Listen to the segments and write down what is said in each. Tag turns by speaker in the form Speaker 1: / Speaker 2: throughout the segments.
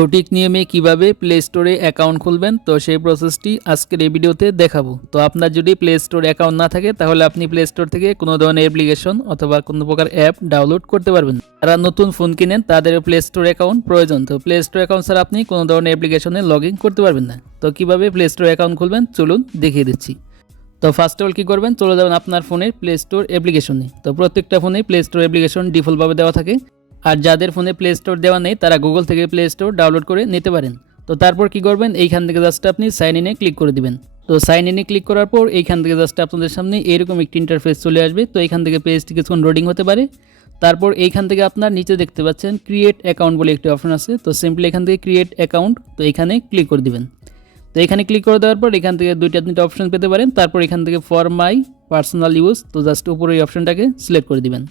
Speaker 1: সঠিক নিয়মে কীভাবে প্লে স্টোরে অ্যাকাউন্ট খুলবেন? তো সেই প্রসেসটি আজকের এই ভিডিওতে দেখাবো। তো আপনার যদি প্লে স্টোর অ্যাকাউন্ট না থাকে, তাহলে আপনি প্লে স্টোর থেকে কোনো ধরনের অ্যাপ্লিকেশন অথবা কোনো প্রকার অ্যাপ ডাউনলোড করতে পারবেন যারা নতুন ফোন কিনেন তাদের প্লে স্টোর অ্যাকাউন্ট প্রয়োজন। তো প্লে স্টোর অ্যাকাউন্ট ছাড়া আপনি কোনো ধরনের অ্যাপ্লিকেশনে লগ করতে পারবেন না। তো কীভাবে প্লে স্টোর অ্যাকাউন্ট খুলবেন? চলুন দেখিয়ে দিচ্ছি। তো ফার্স্ট অল কী করবেন? চলে যাবেন আপনার ফোনের প্লে স্টোর অ্যাপ্লিকেশনে তো প্রত্যেকটা ফোনে প্লে স্টোর অ্যাপ্লিকেশন ডিফল্টভাবে দেওয়া থাকে। আর যাদের ফোনে প্লে স্টোর দেওয়া নেই, তারা গুগল থেকে প্লে স্টোর ডাউনলোড করে নিতে পারেন। তো তারপর কি করবেন? এইখান থেকে জাস্ট আপনি সাইন ইনে ক্লিক করে দিবেন। তো সাইন ইনে ক্লিক করার পর এইখান থেকে জাস্ট আপনাদের সামনে এরকম একটি ইন্টারফেস চলে আসবে। তো এইখান থেকে পেজটি কিছুক্ষণ লোডিং হতে পারে। তারপর এইখান থেকে আপনার নিচে দেখতে পাচ্ছেন ক্রিয়েট অ্যাকাউন্ট বলে একটি অপশন আছে। তো সিম্পলি এখান থেকে ক্রিয়েট অ্যাকাউন্ট তো এখানে ক্লিক করে দিবেন। তো এখানে ক্লিক করে দেওয়ার পর এখান থেকে দুইটা তিনটা অপশন পেতে পারেন। তারপর এখান থেকে ফর মাই পার্সোনাল ইউজ তো জাস্ট উপরে এই অপশনটাকে সিলেক্ট করে দিবেন।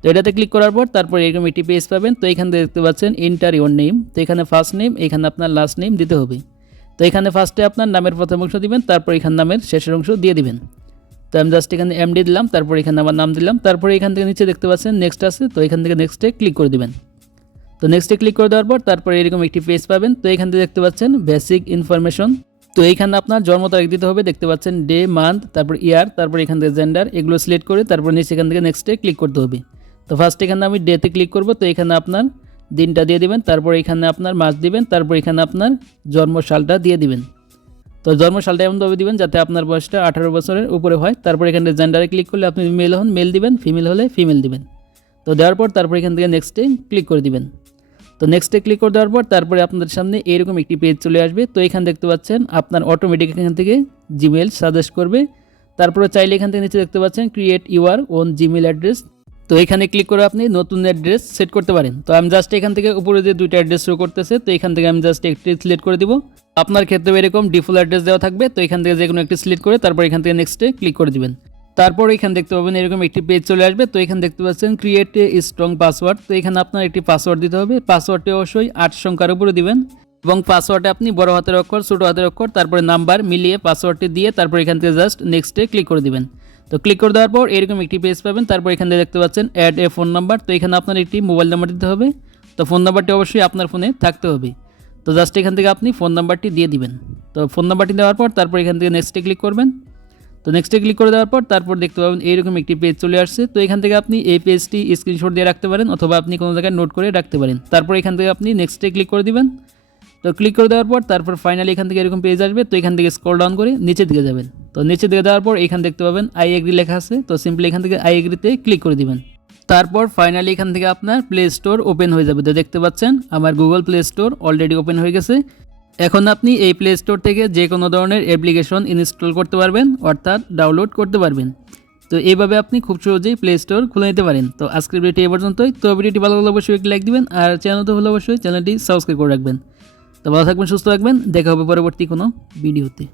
Speaker 1: তো এটাতে ক্লিক করার পর তারপর এরকম একটি পেজ পাবেন। তো এখান দেখতে পাচ্ছেন ইন্টার ইউর নেম তো এখানে ফার্স্ট নেম এখানে আপনার লাস্ট নেম দিতে হবে। তো এখানে ফার্স্টে আপনার নামের প্রথম অংশ দিবেন, তারপর এখানে নামের শেষের অংশ দিয়ে দিবেন। তো আমি জাস্ট এখানে এমডি দিলাম, তারপর এখানে আমার নাম দিলাম, তারপরে এখান থেকে নিচে দেখতে পাচ্ছেন নেক্সট আছে, তো এখান থেকে নেক্সটে ক্লিক করে দিবেন। তো নেক্সটে ক্লিক করে দেওয়ার পর তারপরে এরকম একটি পেজ পাবেন। তো এখান থেকে দেখতে পাচ্ছেন বেসিক ইনফরমেশন তো এইখানে আপনার জন্ম তারিখ দিতে হবে, দেখতে পাচ্ছেন ডে মান্থ তারপর ইয়ার তারপর এখান থেকে জেন্ডার এগুলো সিলেক্ট করে তারপর নিচে এখান থেকে নেক্সটে ক্লিক করতে হবে। তো ফার্স্ট এখানে আমি ডেতে ক্লিক করব, তো এখানে আপনার দিনটা দিয়ে দিবেন, তারপর এখানে আপনার মাস দিবেন, তারপর এখানে আপনার জন্ম সালটা দিয়ে দিবেন। তো জন্ম সালটা এমনভাবে দিবেন যাতে আপনার বয়সটা আঠারো বছরের উপরে হয়। তারপর এখানে জেন্ডারে ক্লিক করলে আপনি মেল হন মেল দিবেন ফিমেল হলে ফিমেল দিবেন। তো দেওয়ার পর তারপর এখান থেকে নেক্সটে ক্লিক করে দিবেন। তো নেক্সটে ক্লিক করে দেওয়ার পর তারপরে আপনাদের সামনে এরকম একটি পেজ চলে আসবে। তো এখানে দেখতে পাচ্ছেন, আপনার অটোমেটিক এখান থেকে জিমেল সাজেস্ট করবে। তারপরে চাইলে এখান থেকে নিচে দেখতে পাচ্ছেন create your own Gmail address তো এখানে ক্লিক করে আপনি নতুন অ্যাড্রেস সেট করতে পারেন। তো আমি জাস্ট এখান থেকে উপরে যে দুইটা অ্যাড্রেস শো করতেছে, তো এখান থেকে আমি জাস্ট একটি সিলেক্ট করে দিব। আপনার ক্ষেত্রে এরকম ডিফল্ট অ্যাড্রেস দেওয়া থাকবে, তো এখান থেকে যে কোনো একটি সিলেক্ট করে তারপর এখান থেকে নেক্সটে ক্লিক করে দিবেন। তারপর এখানে দেখতে পাবেন এরকম একটি পেজ চলে আসবে, তো এখানে দেখতে পাচ্ছেন ক্রিয়েট এ স্ট্রং পাসওয়ার্ড তো এখানে আপনার একটি পাসওয়ার্ড দিতে হবে। পাসওয়ার্ডটি অবশ্যই আট সংখ্যার উপরে দিবেন এবং পাসওয়ার্ডে আপনি বড় হাতের অক্ষর, ছোটো হাতের অক্ষর, তারপরে নাম্বার মিলিয়ে পাসওয়ার্ডটি দিয়ে তারপর এখান থেকে জাস্ট নেক্সটে ক্লিক করে দিবেন। তো ক্লিক করে দেওয়ার পর এরকম একটি পেজ পাবেন। তারপর এখান থেকে দেখতে পাচ্ছেন অ্যাড এ ফোন নাম্বার তো এখানে আপনার একটি মোবাইল নাম্বার দিতে হবে। তো ফোন নাম্বারটি অবশ্যই আপনার ফোনে থাকতে হবে। তো জাস্ট এখান থেকে আপনি ফোন নাম্বারটি দিয়ে দিবেন। তো ফোন নাম্বারটি দেওয়ার পর তারপর এখান থেকে নেক্সটে ক্লিক করবেন। তো নেক্সটে ক্লিক করে দেওয়ার পর তারপর দেখতে পাবেন এইরকম একটি পেজ চলে আসছে। তো এখান থেকে আপনি এই পেজটি স্ক্রিনশট দিয়ে রাখতে পারেন অথবা আপনি কোনো জায়গায় নোট করে রাখতে পারেন। তারপর এখান থেকে আপনি নেক্সটে ক্লিক করে দিবেন। তো ক্লিক করে দেওয়ার পর তারপর ফাইনালি এখান থেকে এরকম পেজ আসবে। তো এখান থেকে স্ক্রল ডাউন করে নিচের দিকে যাবেন। তো নিচে দিকে দেওয়ার পর এখান দেখতে পাবেন আই এগ্রি লেখা আছে। তো সিম্পলি এখান থেকে আই এগ্রিতে ক্লিক করে দিবেন। তারপর ফাইনালি এখান থেকে আপনার প্লে স্টোর ওপেন হয়ে যাবে। তো দেখতে পাচ্ছেন আমার Google Play Store already open হয়ে গেছে। এখন আপনি এই প্লে স্টোর থেকে যে কোনো ধরনের অ্যাপ্লিকেশন ইনস্টল করতে পারবেন, অর্থাৎ ডাউনলোড করতে পারবেন। তো এইভাবে আপনি খুব সহজেই প্লে স্টোর খুলে নিতে পারেন। তো আজকের ভিডিওটি এ পর্যন্তই। তো ভিডিওটি ভালো লাগলে অবশ্যই একটি লাইক দিবেন, আর চ্যানেল তো হলে অবশ্যই চ্যানেলটি সাবস্ক্রাইব করে রাখবেন। তো ভালো থাকবেন, সুস্থ থাকবেন। দেখা হবে পরবর্তী কোনো ভিডিওতে।